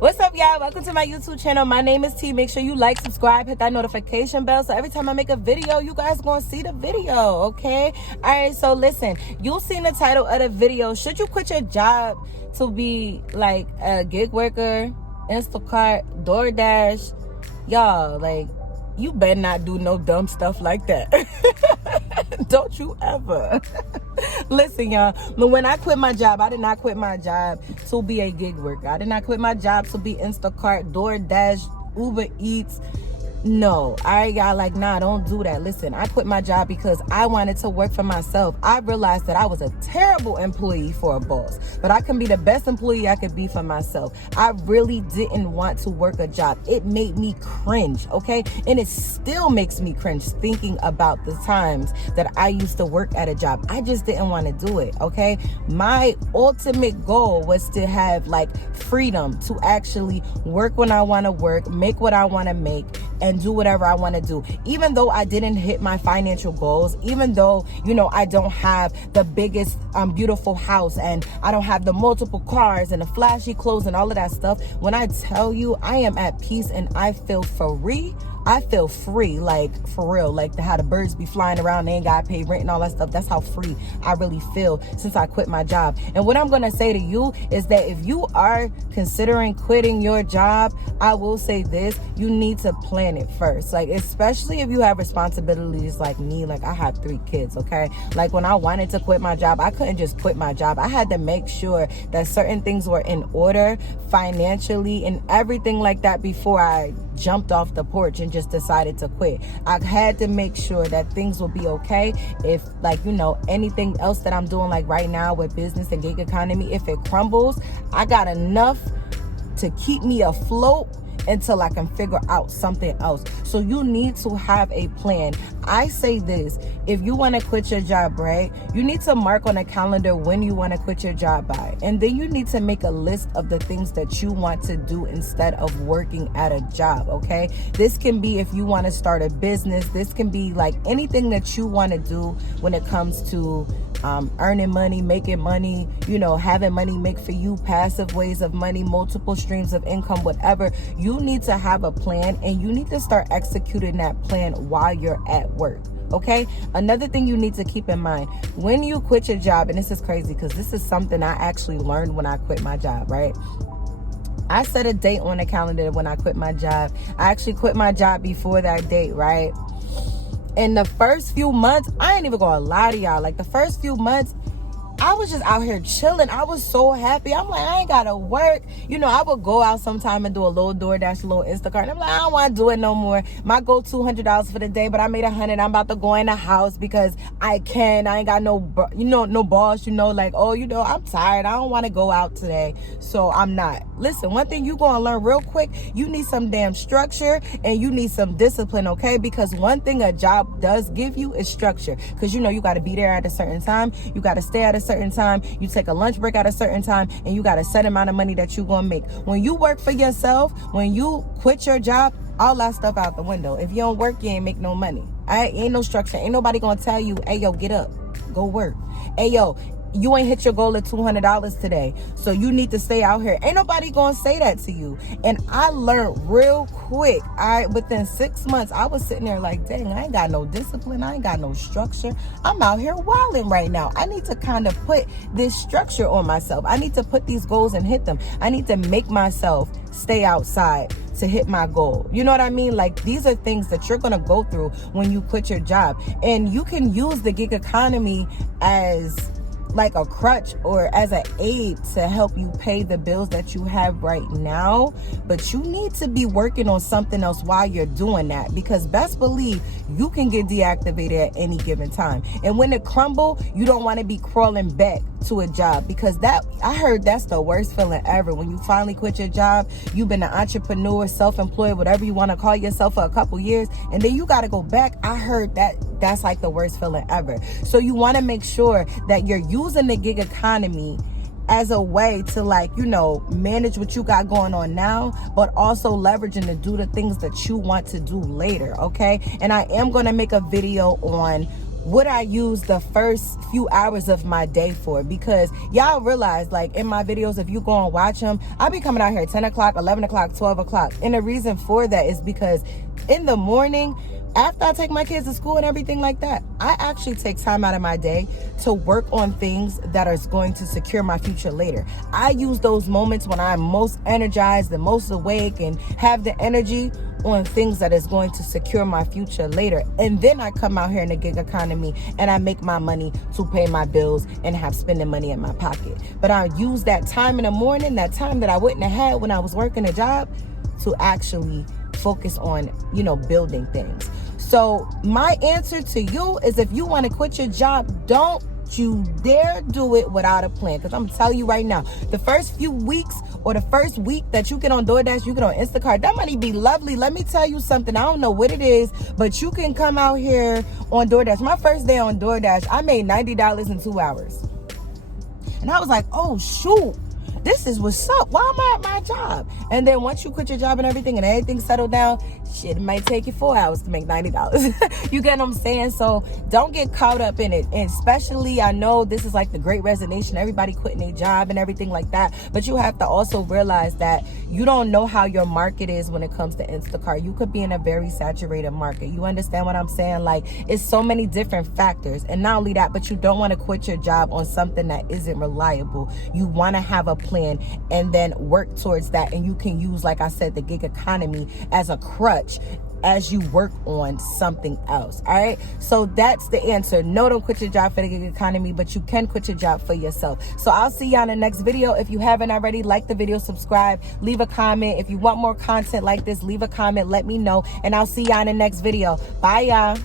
What's up, y'all? Welcome to my YouTube channel. My name is T. Make sure you like, subscribe, hit that notification bell so every time I make a video, you guys gonna see the video, okay? All right, so listen, you'll see in the title of the video, should you quit your job to be like a gig worker, Instacart, Doordash? Y'all, like, you better not do no dumb stuff like that. Don't you ever. Listen, y'all, when I quit my job, I did not quit my job to be a gig worker. I did not quit my job to be Instacart, DoorDash, Uber Eats. No, y'all, like, nah, don't do that. Listen, I quit my job because I wanted to work for myself. I realized that I was a terrible employee for a boss, but I can be the best employee I could be for myself. I really didn't want to work a job. It made me cringe, okay? And it still makes me cringe thinking about the times that I used to work at a job. I just didn't want to do it, okay? My ultimate goal was to have, like, freedom to actually work when I want to work, make what I want to make, and do whatever I want to do. Even though I didn't hit my financial goals, even though, you know, I don't have the biggest beautiful house and I don't have the multiple cars and the flashy clothes and all of that stuff, when I tell you I am at peace and I feel free, I feel free, like, for real, like how the birds be flying around, they ain't got to pay rent and all that stuff. That's how free I really feel since I quit my job. And what I'm going to say to you is that if you are considering quitting your job, I will say this, you need to plan it first. Like, especially if you have responsibilities like me, like I have 3 kids, okay? Like, when I wanted to quit my job, I couldn't just quit my job. I had to make sure that certain things were in order financially and everything like that before I jumped off the porch and just decided to quit. I had to make sure that things will be okay. If, like, you know, anything else that I'm doing, like right now with business and gig economy, if it crumbles, I got enough to keep me afloat until I can figure out something else. So you need to have a plan. I say this, if you want to quit your job, right, you need to mark on a calendar when you want to quit your job by. And then you need to make a list of the things that you want to do instead of working at a job, okay? This can be if you want to start a business. This can be like anything that you want to do when it comes to earning money, making money, you know, having money make for you, passive ways of money, multiple streams of income, whatever. You need to have a plan and you need to start executing that plan while you're at work. Okay? Another thing you need to keep in mind, when you quit your job, and this is crazy because this is something I actually learned when I quit my job, right? I set a date on the calendar when I quit my job. I actually quit my job before that date, right? In the first few months, I ain't even gonna lie to y'all. Like, the first few months, I was just out here chilling. I was so happy. I'm like, I ain't gotta work. You know, I would go out sometime and do a little DoorDash, a little Instacart. And I'm like, I don't want to do it no more. My goal $200 for the day, but I made $100. I'm about to go in the house because I can. I ain't got no boss. You know, like, oh, you know, I'm tired. I don't want to go out today, so I'm not. Listen, one thing you gonna learn real quick: you need some damn structure and you need some discipline, okay? Because one thing a job does give you is structure. Because you know you got to be there at a certain time. You got to stay at a certain time, you take a lunch break at a certain time, and you got a set amount of money that you gonna make. When you work for yourself, when you quit your job, all that stuff out the window. If you don't work, you ain't make no money. Ain't no structure. Ain't nobody gonna tell you, hey yo, get up, go work. Hey yo, you ain't hit your goal of $200 today, so you need to stay out here. Ain't nobody gonna say that to you. And I learned real quick. Within 6 months, I was sitting there like, dang, I ain't got no discipline. I ain't got no structure. I'm out here wilding right now. I need to kind of put this structure on myself. I need to put these goals and hit them. I need to make myself stay outside to hit my goal. You know what I mean? Like, these are things that you're gonna go through when you quit your job. And you can use the gig economy as like a crutch or as an aid to help you pay the bills that you have right now, but you need to be working on something else while you're doing that, because best believe you can get deactivated at any given time. And when it crumble, you don't want to be crawling back to a job, because that, I heard that's the worst feeling ever. When you finally quit your job, you've been an entrepreneur, self-employed, whatever you want to call yourself, for a couple years, and then you got to go back. I heard that's like the worst feeling ever. So you want to make sure that you're using the gig economy as a way to, like, you know, manage what you got going on now, but also leveraging to do the things that you want to do later, okay? And I am going to make a video on what I use the first few hours of my day for. Because y'all realize, like, in my videos, if you go and watch them, I be coming out here at 10 o'clock, 11 o'clock, 12 o'clock. And the reason for that is because in the morning, after I take my kids to school and everything like that, I actually take time out of my day to work on things that are going to secure my future later. I use those moments when I'm most energized and most awake and have the energy on things that is going to secure my future later. And then I come out here in the gig economy and I make my money to pay my bills and have spending money in my pocket. But I use that time in the morning, that time that I wouldn't have had when I was working a job, to actually focus on, building things. So my answer to you is, if you want to quit your job, don't you dare do it without a plan. Because I'm telling you right now, the first few weeks or the first week that you get on DoorDash, you get on Instacart, that money be lovely. Let me tell you something. I don't know what it is, but you can come out here on DoorDash. My first day on DoorDash, I made $90 in 2 hours. And I was like, oh, shoot. This is what's up. Why am I at my job? And then once you quit your job and everything and everything settled down, shit, it might take you 4 hours to make $90. You get what I'm saying? So don't get caught up in it. And especially, I know this is like the great resignation, everybody quitting their job and everything like that. But you have to also realize that you don't know how your market is when it comes to Instacart. You could be in a very saturated market. You understand what I'm saying? Like, it's so many different factors. And not only that, but you don't want to quit your job on something that isn't reliable. You want to have a plan and then work towards that. And you can use, like I said, the gig economy as a crutch as you work on something else. All right, so that's the answer. No, don't quit your job for the gig economy, but you can quit your job for yourself. So I'll see y'all in the next video. If you haven't already, like the video, subscribe, leave a comment. If you want more content like this, leave a comment, let me know, and I'll see y'all in the next video. Bye, y'all.